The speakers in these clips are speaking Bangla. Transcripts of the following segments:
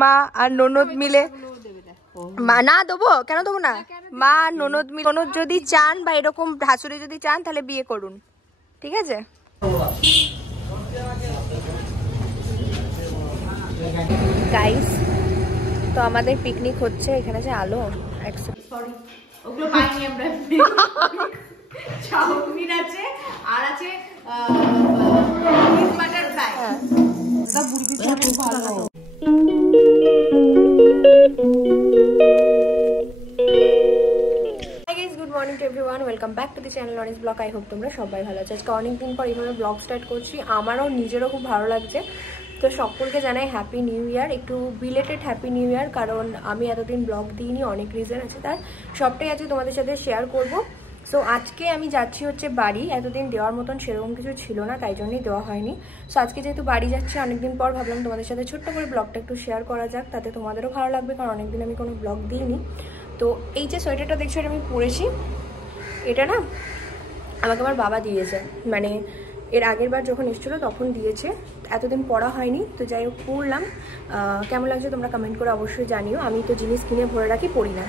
মা আর ননদ মিলে মা না দেবো, কেন দেবো না? মা আর ননদ মিলে, ননদ যদি চান বা এরকম শাশুড়ি যদি চান তাহলে বিয়ে করুন, ঠিক আছে? গাইস, তো আমাদের পিকনিক হচ্ছে এখানে, যে আলো ওগুলো পাইনি আমরা। চাউমিন আছে আর আছে বাটার ফ্রাই। এটা বুড়ি পিঠা খুব ভালো। Good morning to everyone, welcome back to the channel Anis blog. I hope তোমরা সবাই ভালো আছো। আজকে অনেকদিন পর এইভাবে ব্লগ স্টার্ট করছি, আমারও নিজেরও খুব ভালো লাগছে। তো সকলকে জানাই হ্যাপি নিউ ইয়ার, একটু বিলেটেড হ্যাপি নিউ ইয়ার। কারণ আমি এতদিন ব্লগ দিইনি, অনেক রিজন আছে, তার সবটাই আজকে তোমাদের সাথে শেয়ার করব। সো আজকে আমি যাচ্ছি হচ্ছে বাড়ি, এতদিন দেওয়ার মতন সেরকম কিছু ছিল না, তাই জন্যই দেওয়া হয়নি। সো আজকে যেহেতু বাড়ি যাচ্ছি অনেকদিন পর, ভাবলাম তোমাদের সাথে ছোট্ট করে ব্লগটা একটু শেয়ার করা যাক, তাতে তোমাদেরও ভালো লাগবে, কারণ অনেকদিন আমি কোনো ব্লগ দিইনি। তো এই যে সোয়েটারটা দেখছো, এটা আমি পরেছি, এটা না আমাকে আমার বাবা দিয়েছে, মানে এর আগের বার যখন এসেছিলো তখন দিয়েছে, এতদিন পরা হয়নি। তো যাই হোক পরলাম, কেমন লাগছে তোমরা কমেন্ট করে অবশ্যই জানিও। আমি তো জিনিস কিনে ভরে রাখি, পরি না।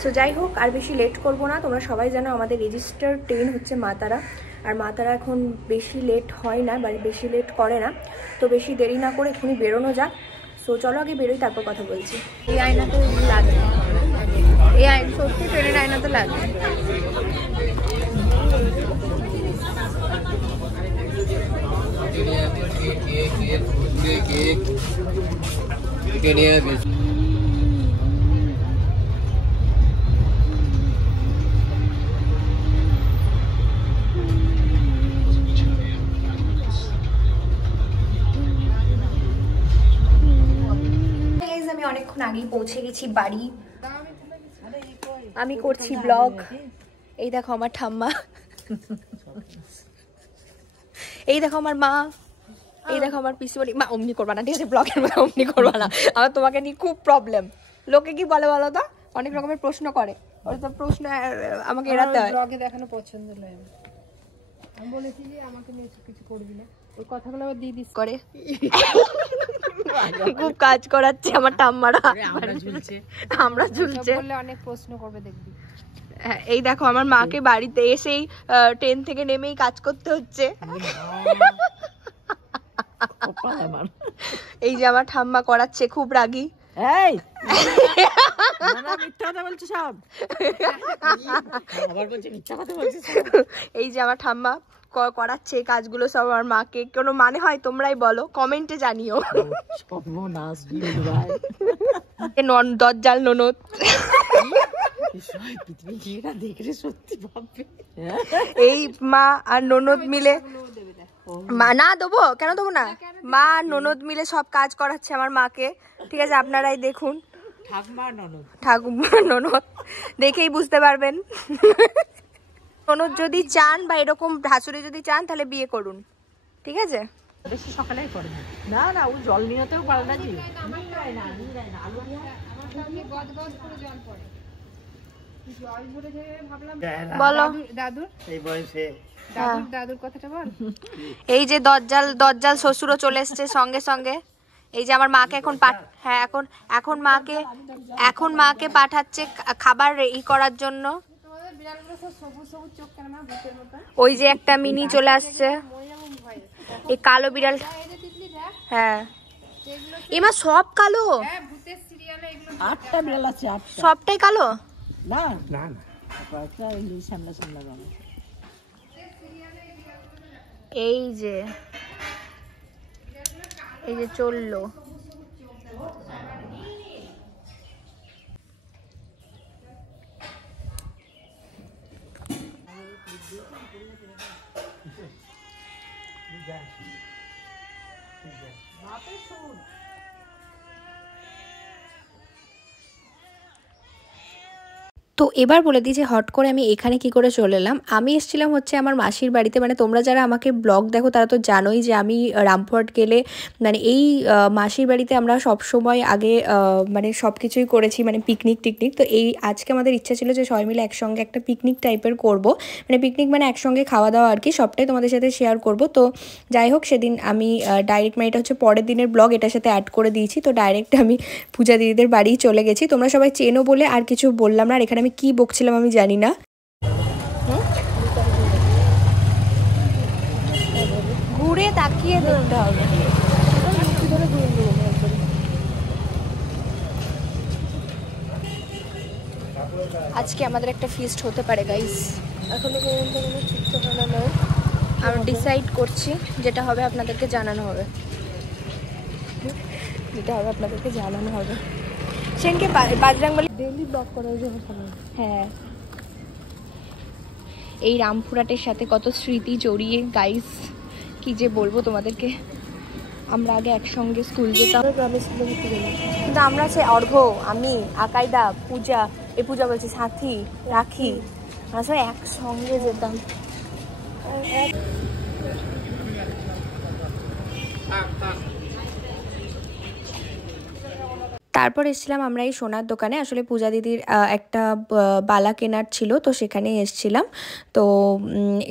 সো যাই হোক, আর বেশি লেট করবো না। তোমরা সবাই জানো আমাদের রেজিস্টার ট্রেন হচ্ছে মা তারা, আর মা তারা এখন বেশি লেট হয় না বা বেশি লেট করে না। তো বেশি দেরি না করে এখনই বেরোনো যাক। সো চলো আগে বেরোই, তারপর কথা বলছি। এই আয়নাতে লাগে, এই আয়না সত্যি ট্রেনের আয়নাতে লাগে। আমি অনেকক্ষণ আগেই পৌঁছে গেছি বাড়ি, আমি করছি ব্লগ। এই দেখো আমার ঠাম্মা, এই দেখো আমার মা, এই দেখো আমার পিসি। বলি মা অমনি করবা না, ঠিক আছে? ব্লগের মধ্যে অমনি করবা না, আমার তোমাকে নিয়ে খুব প্রবলেম। লোকে কি বলে বলো তো, অনেক রকমের প্রশ্ন করে, ওর তো প্রশ্ন আমাকে এড়াতে হয়। ব্লগে দেখানো পছন্দ নয়, আমি বলেছি যে আমাকে নিয়ে কিছু করবি না, ওই কথাগুলো আবার দিদি করে। খুব কাজ করাচ্ছে আমার ঠাম্মারা, আমরা ঝুলছে বললে অনেক প্রশ্ন করবে দেখবি। এই দেখো আমার মাকে বাড়িতে এসেই ট্রেন থেকে নেমেই কাজ করতে হচ্ছে। এই যে আমার ঠাম্মা করাচ্ছে, খুব রাগী। এই মিথ্যা কথা বলছে সব, আবার বলছে মিথ্যা কথা বলছে। এই যে আমার ঠাম্মা করাচ্ছে কাজগুলো সব আমার মাকে, কোনো মানে হয় তোমরাই বলো, কমেন্টে জানিও। দজ্জাল ননদ, এই মা আর ননদ মিলে, মা না দেবো, কেন দেবো না? মা আর ননদ মিলে সব কাজ করাচ্ছে আমার মাকে, ঠিক আছে? আপনারাই দেখুন, ঠাকুমা ননদ দেখেই বুঝতে পারবেন। ননদ যদি চান বা এরকম শাশুড়ি যদি চান তাহলে বিয়ে করুন, ঠিক আছে? বেশি সকালেই করে না, না ও জল নিয়েতেও পারে না। জি বলো দাদুর এই বয়সে, দাদুর কথাটা বল। এই যে দজ্জাল শ্বশুরও চলে এসছে সঙ্গে সঙ্গে। এই যে আমার মাকে এখন হ্যাঁ এখন মাকে পাঠাচ্ছে খাবার ই করার জন্য। ওই যে একটা মিনি চলে আসছে, এই কালো বিড়াল। হ্যাঁ এমা সব কালো, 8টা বিড়াল আছে, সবটাই কালো। না না না, সামলা সামলা রঙ। এই যে চললো। তো এবার বলে দিই যে হট করে আমি এখানে কি করে চলে এলাম। আমি এসেছিলাম হচ্ছে আমার মাসির বাড়িতে, মানে তোমরা যারা আমাকে ব্লগ দেখো তারা তো জানোই যে আমি রামপুরহাট গেলে মানে এই মাসির বাড়িতে আমরা সব সময় আগে মানে সব কিছুই করেছি, মানে পিকনিক টিকনিক। তো এই আজকে আমাদের ইচ্ছা ছিল যে সবাই মিলে একসঙ্গে একটা পিকনিক টাইপের করব, মানে পিকনিক মানে একসঙ্গে খাওয়া দাওয়া আর কি, সবটাই তোমাদের সাথে শেয়ার করব। তো যাই হোক সেদিন আমি ডাইরেক্ট, মানে এটা হচ্ছে পরের দিনের ব্লগ, এটার সাথে অ্যাড করে দিয়েছি। তো ডাইরেক্ট আমি পূজা দিদিদের বাড়ি চলে গেছি। তোমরা সবাই চেনো বলে আর কিছু বললাম না, আর এখানে আমি কি বকছিলাম আমি জানি না। ঘুরে তাকিয়ে দেখতে হবে। আজকে আমাদের একটা ফিস্ট হতে পারে গাইস, এখনো পর্যন্ত কোনো ঠিক ঠিকানা নেই। আমরা ডিসাইড করছি, যেটা হবে আপনাদেরকে জানানো হবে, যেটা হবে আপনাদেরকে জানানো হবে। সেনকে বাজরাংবালি ডেইলি ব্লগ করার জন্য সময়। হ্যাঁ, এই রামপুরহাটের সাথে কত স্মৃতি জড়িয়ে গাইস, কি যে বলবো তোমাদেরকে। আমরা আগে একসঙ্গে স্কুল যেতাম, গ্রামের স্কুলে ভর্তি গেলাম, কিন্তু আমরা সে অর্ঘ্য, আমি, আকাইদা, পূজা, এই পূজা বলছি, সাথী, রাখি, আমরা সবাই একসঙ্গে যেতাম। তারপর এসেছিলাম আমরা এই সোনার দোকানে, আসলে পূজা দিদির একটা বালা কেনার ছিল, তো সেখানে এসেছিলাম। তো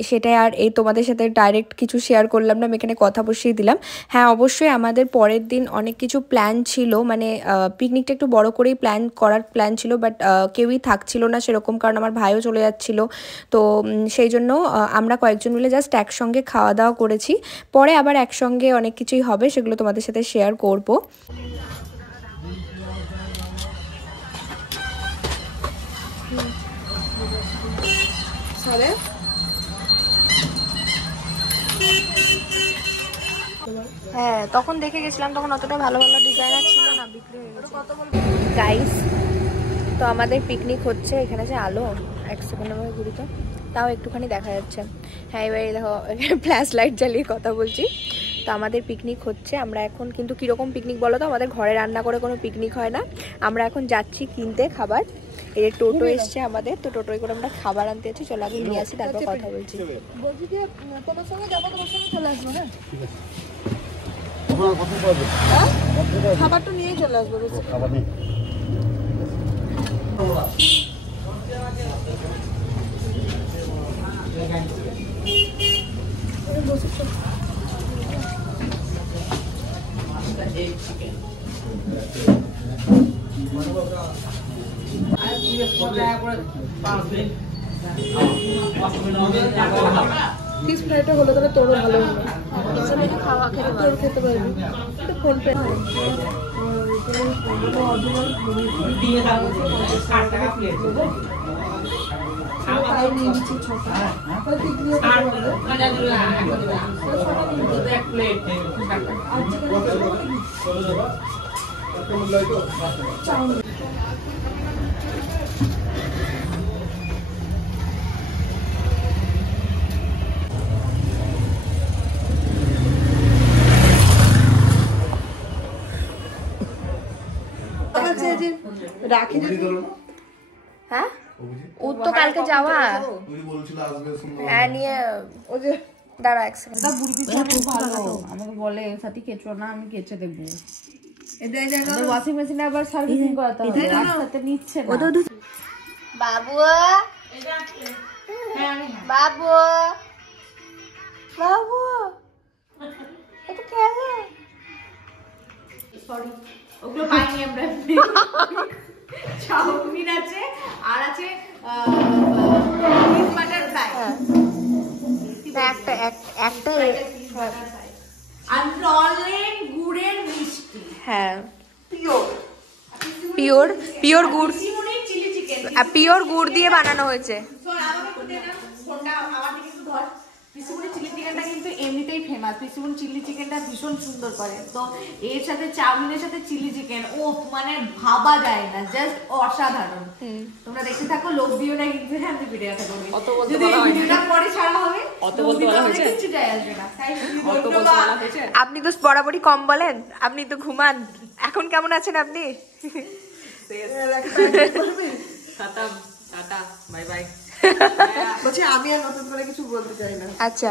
সেটাই আর এই তোমাদের সাথে ডাইরেক্ট কিছু শেয়ার করলাম না, আমি এখানে কথা বসিয়ে দিলাম। হ্যাঁ অবশ্যই আমাদের পরের দিন অনেক কিছু প্ল্যান ছিল, মানে পিকনিকটা একটু বড় করেই করার প্ল্যান ছিল, বাট কেউই থাকছিল না সেরকম, কারণ আমার ভাইও চলে যাচ্ছিলো। তো সেই জন্য আমরা কয়েকজন মিলে জাস্ট একসঙ্গে খাওয়া দাওয়া করেছি। পরে আবার একসঙ্গে অনেক কিছুই হবে, সেগুলো তোমাদের সাথে শেয়ার করবো। হ্যাঁ তখন দেখে গেছিলাম, তখন অতটা ভালো ভালো ডিজাইনার ছিল না, বিক্রি হয়ে গেছে। গাইস তো আমাদের পিকনিক হচ্ছে, এখানে যে আলো 1 সেকেন্ডের মধ্যে ঘুরি তো তাও একটুখানি দেখা যাচ্ছে। হ্যাঁ এবারে দেখো এখানে ফ্ল্যাশ লাইট জ্বালিয়ে কথা বলছি। তো আমাদের পিকনিক হচ্ছে, আমরা এখন কিন্তু কীরকম পিকনিক বলো তো, আমাদের ঘরে রান্না করে কোনো পিকনিক হয় না, আমরা এখন যাচ্ছি কিনতে খাবার। এই টোটো এসছে আমাদের, তো টোটোয় করে আমরা খাবার আনতে যাচ্ছি। চলো আগে নিয়ে আসি তারপর কথা বলছি। বলছি যে তোমার সঙ্গে যাবো, তোমার সঙ্গে চলে আসবো। হ্যাঁ খাবারটা নিয়েই চলে আসবো। ফিশ ফ্রাইটা হলে তাহলে তোরও ভালো হবে, খাওয়া খেতে তোর খেতে পারবি। ফোন পে রাখি যদি। হ্যাঁ ও তো কালকে যাওয়া, হ্যাঁ নিয়ে ও যে দাঁড়া 1 সেকেন্ড। আমাকে বলে সাথী কেচো না, আমি কেচে দেবো। ওয়াশিং মেশিনে আবার সার্ভিসিং করাতে হবে, একসাথে নিচ্ছে না। বাবু বাবু বাবু এটা খেলো, ওগুলো পাইনি আমরা। চাউমিন আছে আর আছে বাটার ফ্রাই, একটা আর রলেন গুড়ের মিষ্টি। হ্যাঁ পিওর গুড়, চিলি চিকেন পিওর গুড় দিয়ে বানানো হয়েছে। চিলি চিকেনটা কিন্তু এমনিতেই ফেমাস, পিসিমুনি চিলি চিকেনটা ভীষণ সুন্দর করে। তো এর সাথে চাউমিনের সাথে চিলি চিকেন, ও মানে ভাবা যায় না, জাস্ট অসাধারণ। তোমরা দেখতে থাকো, লোক দিও না কিন্তু, আমি ভিডিও থাকবো যদি ভিডিওটা পরে ছাড়া হবে, অত বলতে বলা হয়েছে কিছু যায় আসবে না। অত বলতে বলা হয়েছে। আপনি তো বরাবরই কম বলেন, আপনি তো ঘুমান। এখন কেমন আছেন আপনি? Tata bye bye. বলছি আমি আর নতুন করে কিছু বলতে চাই না। আচ্ছা,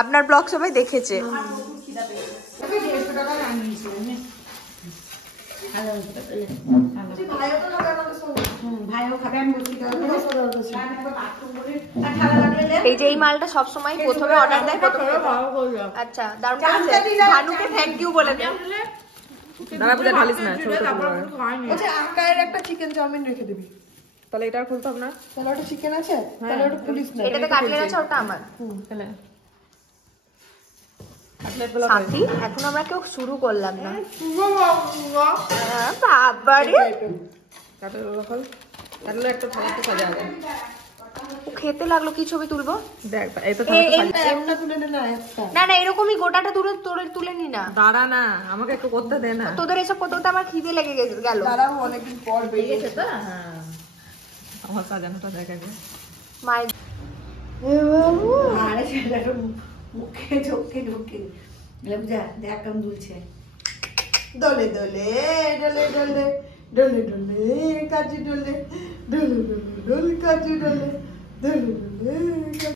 আপনার ব্লগ সবাই দেখেছে। এই যে এই মালটা সবসময় প্রথমে অর্ডার দেয়, প্রথমে আচ্ছা দারুণ ভানুকে থ্যাংক ইউ বলে দেন। দাঁড়া পূজা ঢালিস না, ছোট আচ্ছা আকারের একটা চিকেন চাউমিন রেখে দিবি। তাহলে এটা আর খুলতাম না। তাহলে ওটা চিকেন আছে, তাহলে ওটা পুলিশ না। এটাতে কাটলেট আছে, ওটা আমার। তাহলে সাথী এখন আমরা কেউ শুরু করলাম না। বাবারে কাটলে একটা থালাতে সাজা হবে। ও খেতে লাগলো, কি ছবি তুলবো? দেখ এই তো এমনা তুলে নে না একটা। না না, এরকমই গোটাটা তুলে নি না। দাঁড়া না, আমাকে একটু করতে দে না। তোদের এসব করতে করতে আমার খিদে লেগে গেল। তারাও অনেকদিন পর বেরিয়েছে তো হ্যাঁ, আমার সাজানোটা দেখা যায়। মায়ের আরে সেটা তো মুখে ঝোঁকে ঢোকে বুঝা দেখ কেমন দুলছে। দোলে দোলে ডোলে ডোলে ডোলে ডোলে কাজু ডোলে ডোলে ডোলে ডোলে কাজু ডোলে ডোলে ডোলে